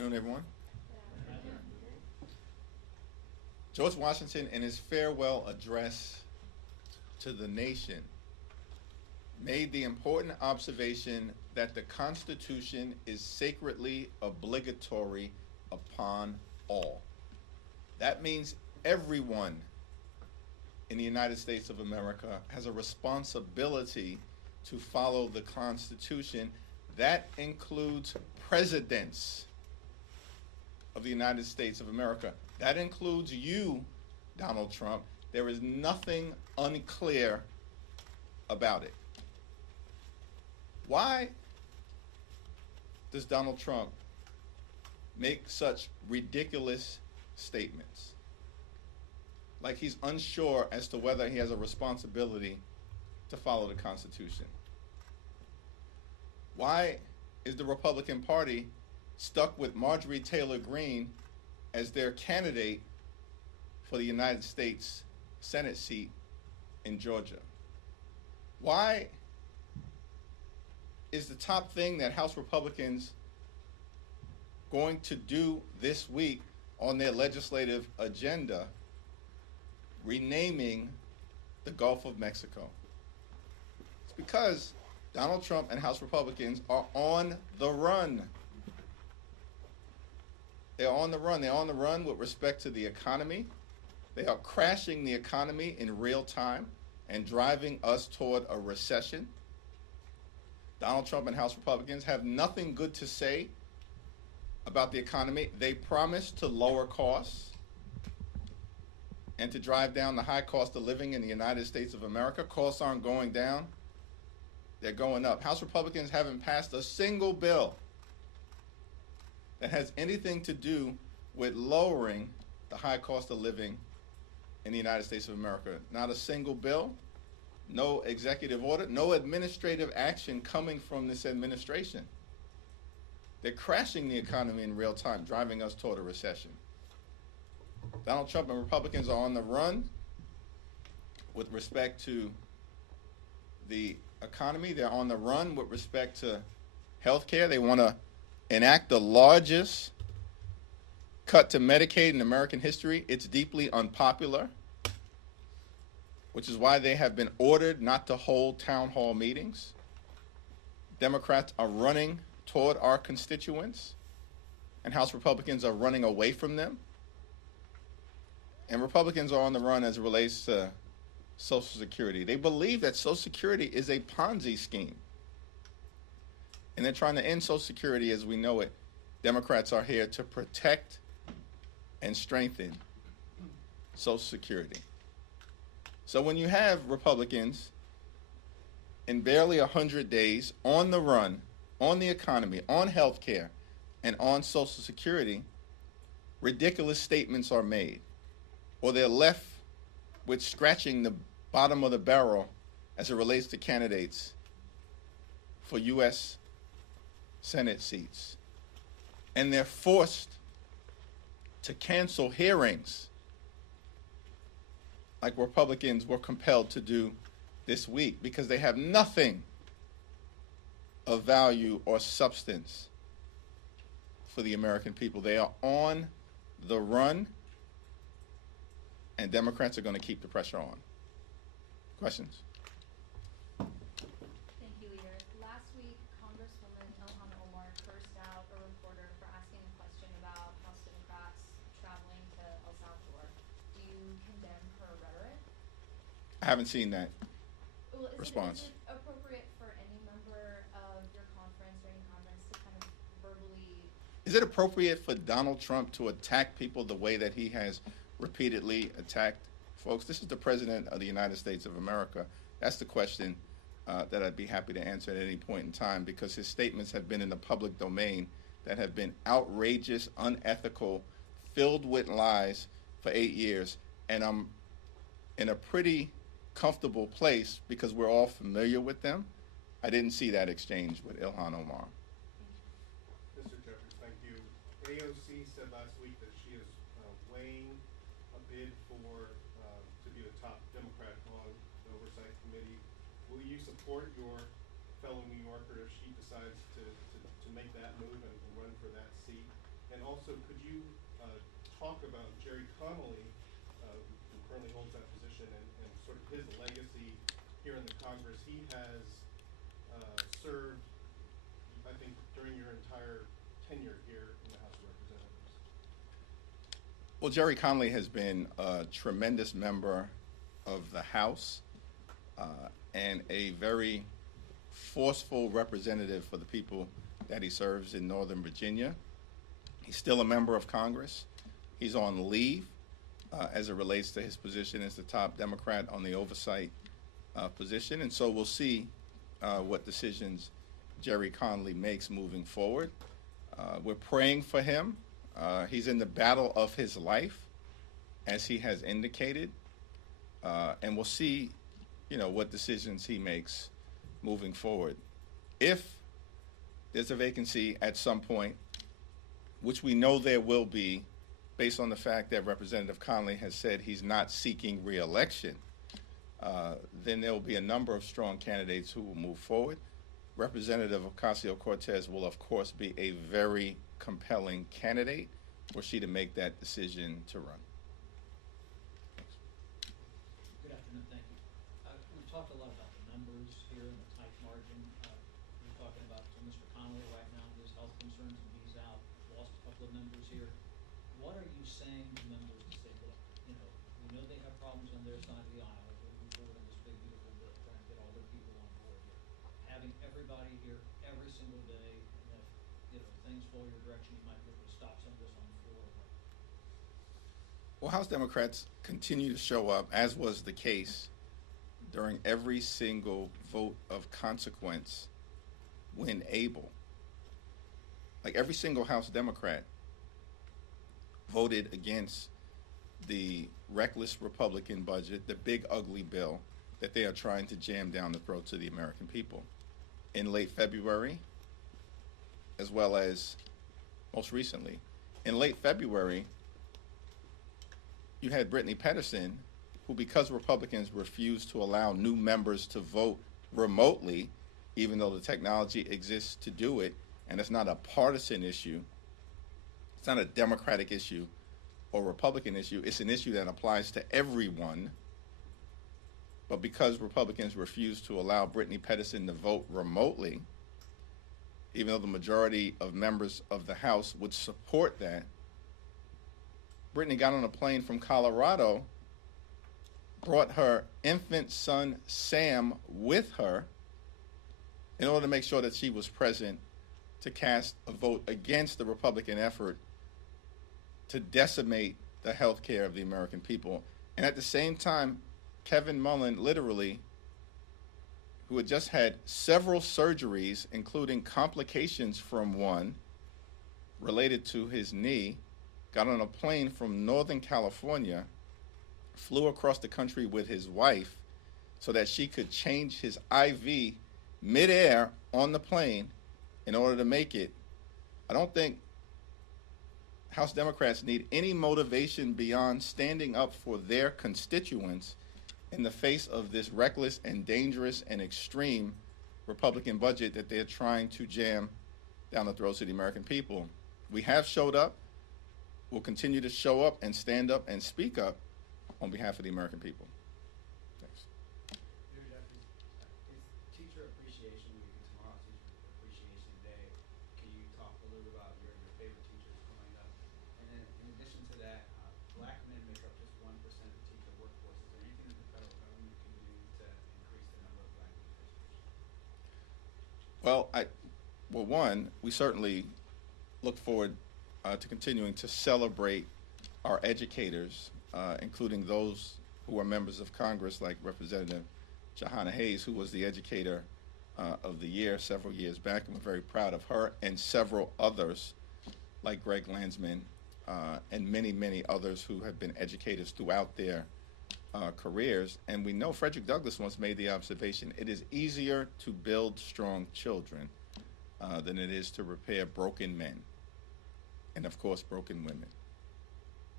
Afternoon, everyone. George Washington, in his farewell address to the nation, made the important observation that the Constitution is sacredly obligatory upon all. That means everyone in the United States of America has a responsibility to follow the Constitution. That includes presidents of the United States of America. That includes you, Donald Trump. There is nothing unclear about it. Why does Donald Trump make such ridiculous statements? Like he's unsure as to whether he has a responsibility to follow the Constitution. Why is the Republican Party stuck with Marjorie Taylor Greene as their candidate for the United States Senate seat in Georgia? Why is the top thing that House Republicans going to do this week on their legislative agenda renaming the Gulf of Mexico? It's because Donald Trump and House Republicans are on the run. They're on the run. They're on the run with respect to the economy. They are crashing the economy in real time and driving us toward a recession. Donald Trump and House Republicans have nothing good to say about the economy. They promise to lower costs and to drive down the high cost of living in the United States of America. Costs aren't going down. They're going up. House Republicans haven't passed a single bill that has anything to do with lowering the high cost of living in the United States of America. Not a single bill, no executive order, no administrative action coming from this administration. They're crashing the economy in real time, driving us toward a recession. Donald Trump and Republicans are on the run with respect to the economy. They're on the run with respect to health care. They want to enact the largest cut to Medicaid in American history. It's deeply unpopular, which is why they have been ordered not to hold town hall meetings. Democrats are running toward our constituents, and House Republicans are running away from them. And Republicans are on the run as it relates to Social Security. They believe that Social Security is a Ponzi scheme. And they're trying to end Social Security as we know it. Democrats are here to protect and strengthen Social Security. So when you have Republicans in barely 100 days on the run, on the economy, on health care, and on Social Security, ridiculous statements are made, or they're left with scratching the bottom of the barrel as it relates to candidates for U.S. Senate seats. And they're forced to cancel hearings like Republicans were compelled to do this week because they have nothing of value or substance for the American people. They are on the run, and Democrats are going to keep the pressure on. Questions? Thank you, Leader. Last week, Congresswoman Ilhan Omar cursed out a reporter for asking a question about House Democrats traveling to El Salvador. Do you condemn her rhetoric? I haven't seen that Well, response. Is it appropriate for any member of your conference or any conference to kind of verbally... Is it appropriate for Donald Trump to attack people the way that he has repeatedly attacked folks? This is the President of the United States of America. That's the question that I'd be happy to answer at any point in time, because his statements have been in the public domain that have been outrageous, unethical, filled with lies for 8 years. And I'm in a pretty comfortable place because we're all familiar with them. I didn't see that exchange with Ilhan Omar. Mr. Jeffries, thank you. AOC said last week that she is weighing a bid for to be the top Democrat on the Oversight Committee. Will you support your fellow New Yorker if she decides to make that move and run for that seat? And also, could you talk about Jerry Connolly, who currently holds that position, and sort of his legacy here in the Congress? He has served, I think, during your entire tenure here in the House of Representatives. Well, Jerry Connolly has been a tremendous member of the House and a very forceful representative for the people that he serves in Northern Virginia. He's still a member of Congress. He's on leave as it relates to his position as the top Democrat on the oversight position. And so we'll see what decisions Jerry Connolly makes moving forward. We're praying for him. He's in the battle of his life, as he has indicated. And we'll see, what decisions he makes moving forward. If there's a vacancy at some point, which we know there will be, based on the fact that Representative Connolly has said he's not seeking re-election, then there will be a number of strong candidates who will move forward. Representative Ocasio-Cortez will, of course, be a very compelling candidate were she to make that decision to run. Good afternoon, thank you. We've talked a lot about the numbers here and the tight margin. We're talking about Mr. Connolly right now, his health concerns, and he's out, lost a couple of members here. What are you saying to members to say, look, we know they have problems on their side of the aisle, moving forward on this big, beautiful bill, trying to get all their people on board here. Having everybody here every single day, and if, things fall your direction, you might be able to stop some of this on the floor. Well, House Democrats continue to show up, as was the case during every single vote of consequence when able. Like every single House Democrat voted against the reckless Republican budget, the big ugly bill that they are trying to jam down the throats of the American people. In late February, as well as most recently. In late February, you had Brittany Pedersen, who, because Republicans refused to allow new members to vote remotely, even though the technology exists to do it, and it's not a partisan issue, it's not a Democratic issue or Republican issue, it's an issue that applies to everyone. But because Republicans refused to allow Brittany Pedersen to vote remotely, even though the majority of members of the House would support that, Brittany got on a plane from Colorado, brought her infant son, Sam, with her in order to make sure that she was present to cast a vote against the Republican effort to decimate the health care of the American people. And at the same time, Kevin Mullen, literally, who had just had several surgeries, including complications from one related to his knee, got on a plane from Northern California, flew across the country with his wife so that she could change his IV midair on the plane in order to make it. I don't think House Democrats need any motivation beyond standing up for their constituents in the face of this reckless and dangerous and extreme Republican budget that they're trying to jam down the throats of the American people. We have showed up. We'll continue to show up and stand up and speak up on behalf of the American people. Thanks. Mayor Jeffries, it's Teacher Appreciation Week and tomorrow's Teacher Appreciation Day. Can you talk a little bit about your favorite teachers coming up? And then in addition to that, black men make up just 1% of the teacher workforce. Is there anything that the federal government can do to increase the number of black teachers? Well, we certainly look forward to continuing to celebrate our educators, including those who are members of Congress, like Representative Jahana Hayes, who was the Educator of the Year several years back, and we're very proud of her, and several others, like Greg Landsman, and many, many others who have been educators throughout their careers. And we know Frederick Douglass once made the observation, it is easier to build strong children than it is to repair broken men, and of course, broken women.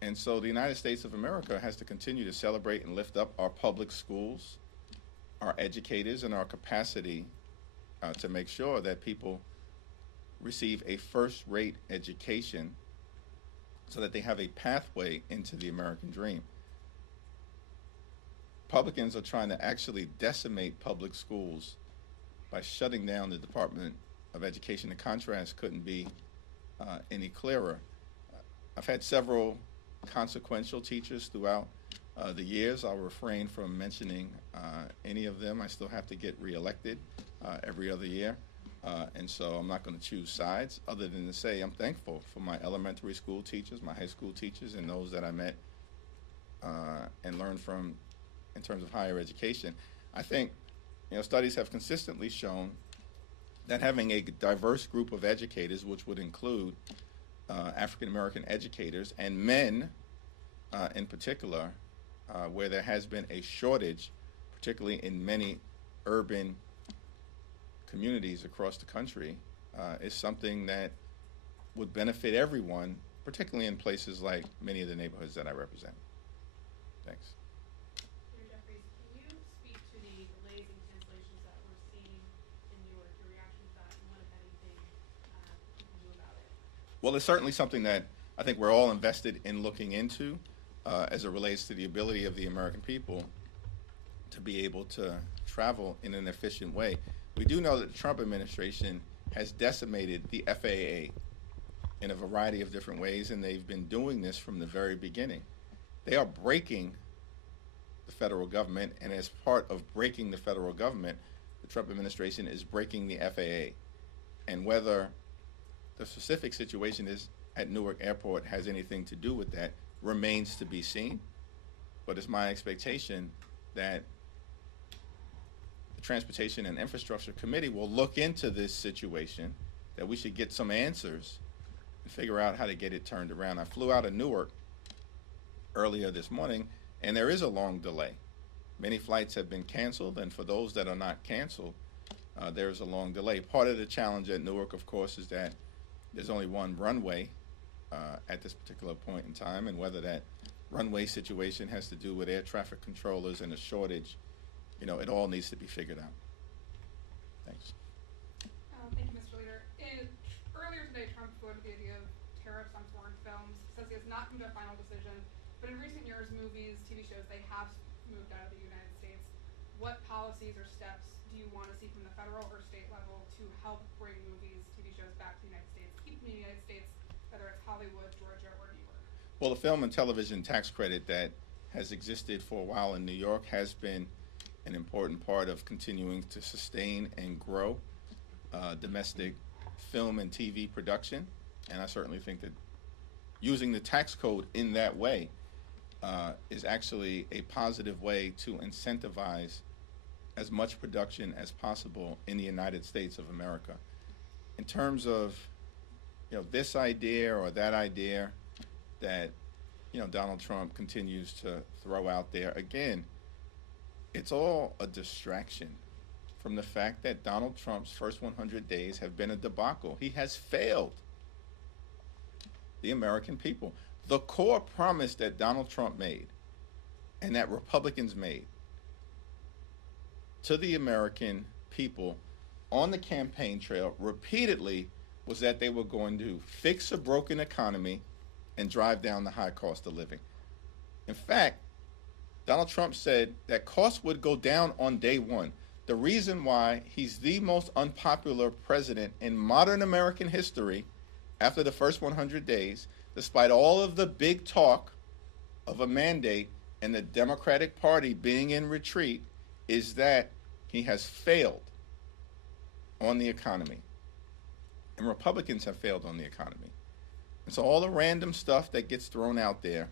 And so the United States of America has to continue to celebrate and lift up our public schools, our educators, and our capacity to make sure that people receive a first-rate education so that they have a pathway into the American dream. Republicans are trying to actually decimate public schools by shutting down the Department of Education. The contrast couldn't be any clearer. I've had several consequential teachers throughout the years. I'll refrain from mentioning any of them. I still have to get reelected every other year. And so I'm not going to choose sides other than to say I'm thankful for my elementary school teachers, my high school teachers, and those that I met and learned from in terms of higher education. I think studies have consistently shown that having a diverse group of educators, which would include African American educators and men in particular, where there has been a shortage, particularly in many urban communities across the country, is something that would benefit everyone, particularly in places like many of the neighborhoods that I represent. Thanks. Mayor Jeffries, can you speak to the delays and cancellations that we're seeing in Newark, your reaction to that, and what, if anything, you can do about it? Well, it's certainly something that I think we're all invested in looking into as it relates to the ability of the American people to be able to travel in an efficient way. We do know that the Trump administration has decimated the FAA in a variety of different ways, and they've been doing this from the very beginning. They are breaking the federal government, and as part of breaking the federal government, the Trump administration is breaking the FAA. And whether the specific situation is at Newark Airport has anything to do with that remains to be seen. But it's my expectation that the Transportation and Infrastructure Committee will look into this situation, that we should get some answers and figure out how to get it turned around. I flew out of Newark earlier this morning, and there is a long delay. Many flights have been canceled, and for those that are not canceled, there's a long delay. Part of the challenge at Newark, of course, is that there's only one runway at this particular point in time, and whether that runway situation has to do with air traffic controllers and a shortage, it all needs to be figured out. Thanks. Thank you, Mr. Leader. Earlier today, Trump floated the idea of tariffs on foreign films. Says he has not come to a final decision, but in recent years, movies, TV shows, they have moved out of the United States. What policies or steps do you want to see from the federal or state level to help bring movies, TV shows back to the United States, keep them in the United States, whether it's Hollywood, Georgia, or New York? Well, the film and television tax credit that has existed for a while in New York has been an important part of continuing to sustain and grow domestic film and TV production. And I certainly think that using the tax code in that way is actually a positive way to incentivize as much production as possible in the United States of America. In terms of this idea or that idea that Donald Trump continues to throw out there, again, it's all a distraction from the fact that Donald Trump's first 100 days have been a debacle. He has failed the American people. The core promise that Donald Trump made and that Republicans made to the American people on the campaign trail repeatedly was that they were going to fix a broken economy and drive down the high cost of living. In fact, Donald Trump said that costs would go down on day one. The reason why he's the most unpopular president in modern American history after the first 100 days, despite all of the big talk of a mandate and the Democratic Party being in retreat, is that he has failed on the economy. And Republicans have failed on the economy. And so all the random stuff that gets thrown out there,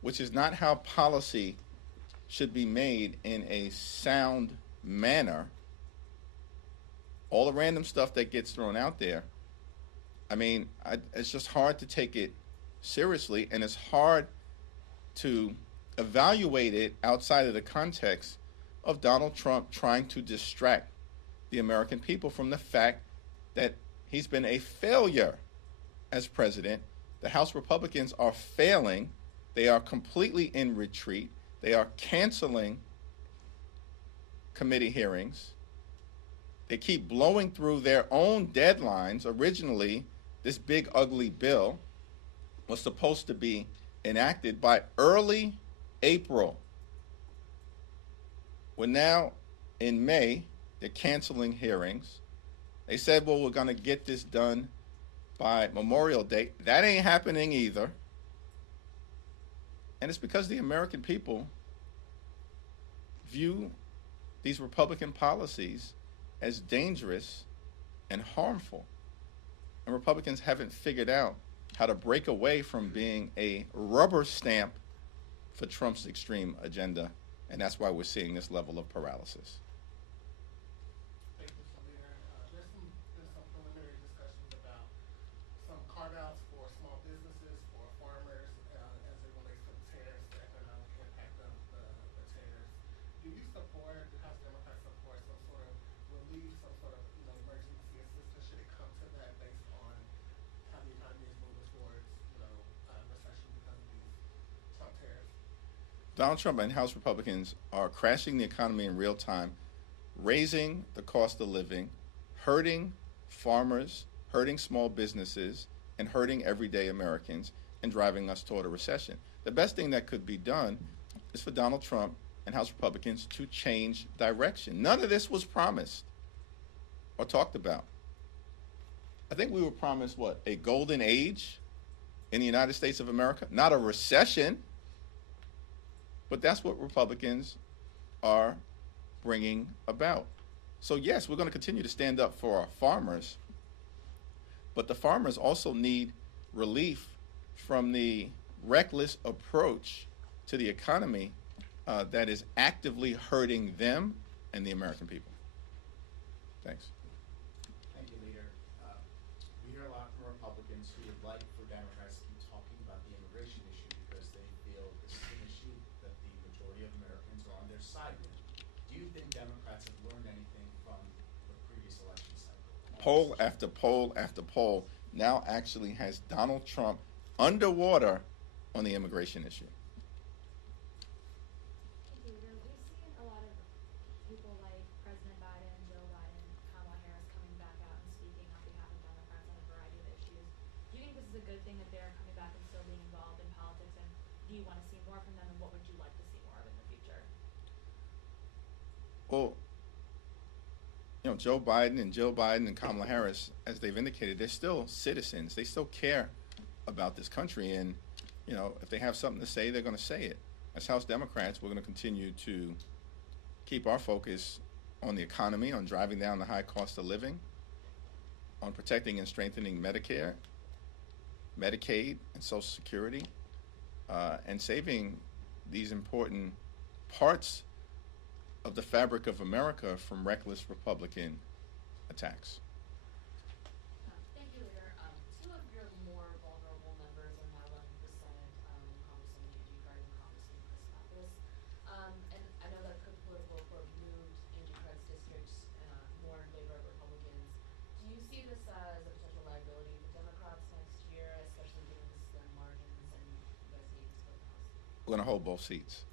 which is not how policy should be made in a sound manner, all the random stuff that gets thrown out there, it's just hard to take it seriously, and it's hard to evaluate it outside of the context of Donald Trump trying to distract the American people from the fact that he's been a failure as president. The House Republicans are failing. They are completely in retreat. They are canceling committee hearings. They keep blowing through their own deadlines. Originally, this big ugly bill was supposed to be enacted by early April. We're now in May. They're canceling hearings. They said, well, we're going to get this done by Memorial Day. That ain't happening either. And it's because the American people view these Republican policies as dangerous and harmful. And Republicans haven't figured out how to break away from being a rubber stamp for Trump's extreme agenda. And that's why we're seeing this level of paralysis. Thank you, Mr. Leader. There's been some preliminary discussions about some carve-outs for small businesses, for farmers, as it relates to the tariffs, the economic impact of the tariffs. Do you support, do House Democrats support some sort of relief, some sort of emergency assistance should it come to that, based on how the economy is moving towards recession because of these Trump tariffs? Donald Trump and House Republicans are crashing the economy in real time, raising the cost of living, hurting farmers, hurting small businesses, and hurting everyday Americans, and driving us toward a recession. The best thing that could be done is for Donald Trump and House Republicans to change direction. None of this was promised or talked about. I think we were promised, what, a golden age in the United States of America? Not a recession. But that's what Republicans are bringing about. So yes, we're going to continue to stand up for our farmers, but the farmers also need relief from the reckless approach to the economy that is actively hurting them and the American people. Thanks. Thank you, Leader. We hear a lot from Republicans who would like for Democrats to keep talking about the immigration issue because they feel this is an issue that the majority of Americans are on their side with. Do you think Democrats have learned anything from the previous election cycle? Poll after poll after poll now actually has Donald Trump underwater on the immigration issue. Thank you, Leader. We've seen a lot of people like President Biden, Joe Biden, Kamala Harris coming back out and speaking on behalf of Democrats on a variety of issues. Do you think this is a good thing that they're coming back and still being involved in politics, and do you want to see more from them, and what would you like to see more of in the future? Well, Joe Biden and Jill Biden and Kamala Harris, as they've indicated, they're still citizens. They still care about this country, and if they have something to say, they're going to say it. As House Democrats, we're going to continue to keep our focus on the economy, on driving down the high cost of living, on protecting and strengthening Medicare, Medicaid, and Social Security, and saving these important parts of the fabric of America from reckless Republican attacks. Thank you, Leader. Two of your more vulnerable members are now running for Senate, Congresswoman Angie Card and Congressman Chris Pappas. And I know that Cook Political Report moved Angie Card's districts more in favor of Republicans. Do you see this as a potential liability for Democrats next year, especially given the slim margins and you guys need to split the House? We're going to hold both seats.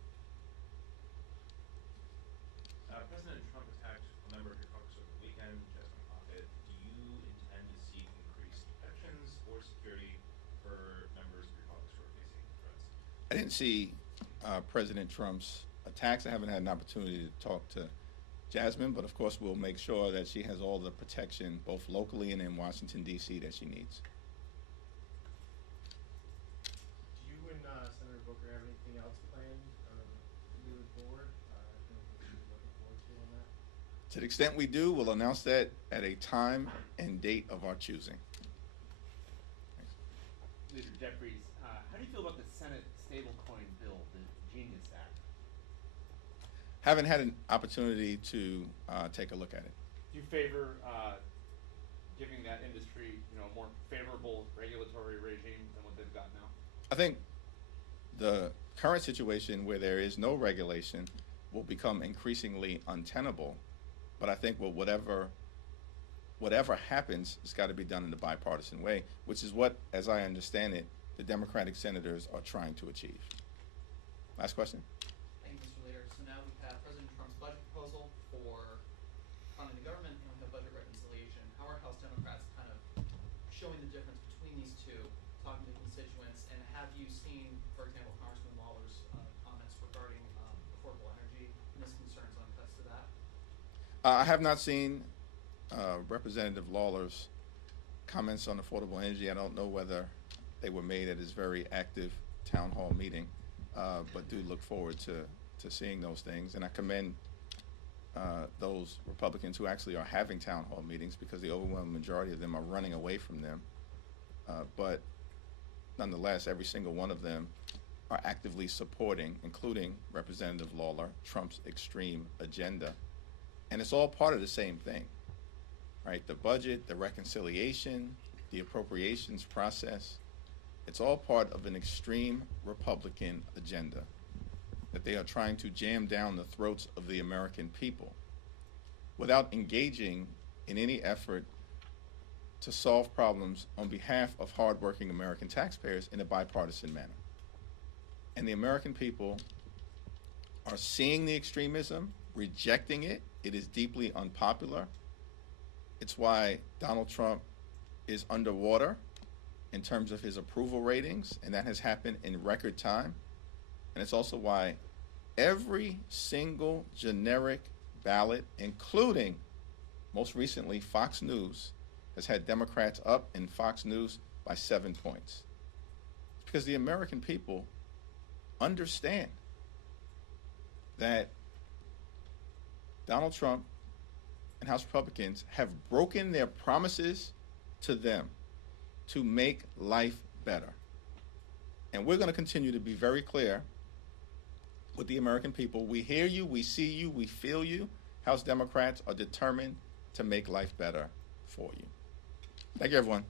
President Trump attacked a member of your caucus over the weekend, Jasmine Crockett. Do you intend to seek increased protections or security for members of your caucus who are facing threats? I didn't see President Trump's attacks. I haven't had an opportunity to talk to Jasmine, but of course we'll make sure that she has all the protection, both locally and in Washington, D.C., that she needs. Do you and Senator Booker have anything else planned moving forward? To the extent we do, we'll announce that at a time and date of our choosing. Thanks. Leader Jeffries, how do you feel about the Senate stablecoin bill, the Genius Act? Haven't had an opportunity to take a look at it. Do you favor giving that industry, a more favorable regulatory regime than what they've got now? I think the current situation where there is no regulation will become increasingly untenable. But I think whatever happens, it's got to be done in a bipartisan way, which is what, as I understand it, the Democratic senators are trying to achieve. Last question. Thank you, Mr. Leader. So now we have President Trump's budget proposal for funding the government, and we have budget reconciliation. How are House Democrats kind of showing the difference between these two, talking to constituents, and you seen, for example, Congressman Lawler's comments regarding affordable energy and his concerns on cuts to that? I have not seen Representative Lawler's comments on affordable energy. I don't know whether they were made at his very active town hall meeting, but do look forward to seeing those things. And I commend those Republicans who actually are having town hall meetings, because the overwhelming majority of them are running away from them. But nonetheless, every single one of them are actively supporting, including Representative Lawler, Trump's extreme agenda. And it's all part of the same thing, right? The budget, the reconciliation, the appropriations process, it's all part of an extreme Republican agenda that they are trying to jam down the throats of the American people without engaging in any effort to solve problems on behalf of hardworking American taxpayers in a bipartisan manner. And the American people are seeing the extremism, rejecting it. It is deeply unpopular. It's why Donald Trump is underwater in terms of his approval ratings, and that has happened in record time. And it's also why every single generic ballot, including most recently Fox News, has had Democrats up in Fox News by 7 points. It's because the American people understand that Donald Trump and House Republicans have broken their promises to them to make life better. And we're going to continue to be very clear with the American people. We hear you, we see you, we feel you. House Democrats are determined to make life better for you. Thank you, everyone.